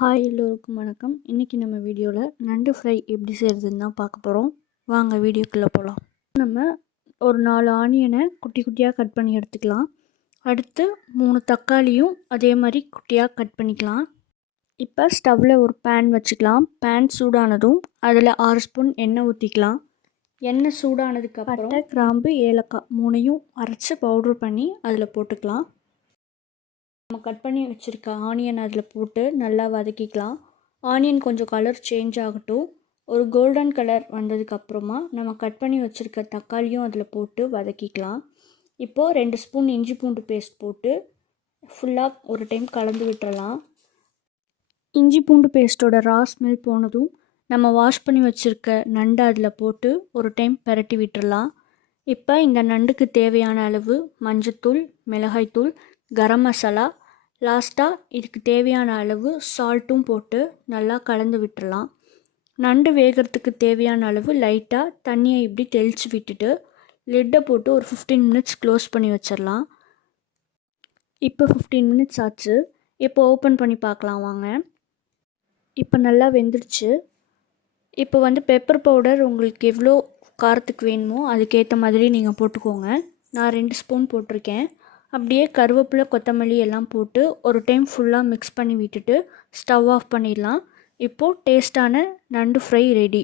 Hi எல்லோருக்கும் வணக்கம். இன்றைக்கி நம்ம வீடியோவில் நண்டு ஃப்ரை எப்படி செய்கிறதுன்னு தான் பார்க்க போகிறோம். வாங்க வீடியோக்குள்ளே போகலாம். நம்ம ஒரு 4 ஆனியனை குட்டி குட்டியாக கட் பண்ணி எடுத்துக்கலாம். அடுத்து 3 தக்காளியும் அதே மாதிரி குட்டியாக கட் பண்ணிக்கலாம். இப்போ ஸ்டவ்வில் ஒரு பேன் வச்சுக்கலாம். பேன் சூடானதும் அதில் 6 ஸ்பூன் எண்ணெய் ஊற்றிக்கலாம். எண்ணெய் சூடானதுக்கப்புறம் பட்டை, கிராம்பு, ஏலக்காய் 3ஐயும் அரைச்சி பவுட்ரு பண்ணி அதில் போட்டுக்கலாம். நம்ம கட் பண்ணி வச்சுருக்க ஆனியன் அதில் போட்டு நல்லா வதக்கிக்கலாம். ஆனியன் கொஞ்சம் கலர் சேஞ்ச் ஆகட்டும். ஒரு கோல்டன் கலர் வந்ததுக்கப்புறமா நம்ம கட் பண்ணி வச்சுருக்க தக்காளியும் அதில் போட்டு வதக்கிக்கலாம். இப்போது 2 ஸ்பூன் இஞ்சி பூண்டு பேஸ்ட் போட்டு ஃபுல்லாக ஒரு டைம் கலந்து விட்டுறலாம். இஞ்சி பூண்டு பேஸ்ட்டோட ரா ஸ்மெல் போனதும் நம்ம வாஷ் பண்ணி வச்சுருக்க நண்டு அதில் போட்டு ஒரு டைம் பெரட்டி விட்டுறலாம். இப்போ இந்த நண்டுக்கு தேவையான அளவு மஞ்சத்தூள், மிளகாய்த்தூள், கரம் மசாலா, லாஸ்ட்டாக இதுக்கு தேவையான அளவு சால்ட்டும் போட்டு நல்லா கலந்து விட்டுறலாம். நண்டு வேகிறதுக்கு தேவையான அளவு லைட்டாக தண்ணியை இப்படி தெளித்து விட்டுட்டு லிட்டை போட்டு ஒரு 15 மினிட்ஸ் க்ளோஸ் பண்ணி வச்சிடலாம். இப்போ 15 மினிட்ஸ் ஆச்சு. இப்போ ஓப்பன் பண்ணி பார்க்கலாம் வாங்க. இப்போ நல்லா வெந்துடுச்சு. இப்போ பெப்பர் பவுடர் உங்களுக்கு எவ்வளோ காரத்துக்கு வேணுமோ அதுக்கேற்ற மாதிரி நீங்கள் போட்டுக்கோங்க. நான் 2 ஸ்பூன் போட்டிருக்கேன். அப்படியே கருவேப்பிலை, கொத்தமல்லி எல்லாம் போட்டு ஒரு டைம் ஃபுல்லாக மிக்ஸ் பண்ணி விட்டுட்டு ஸ்டவ் ஆஃப் பண்ணிடலாம். இப்போது டேஸ்டான நண்டு ஃப்ரை ரெடி.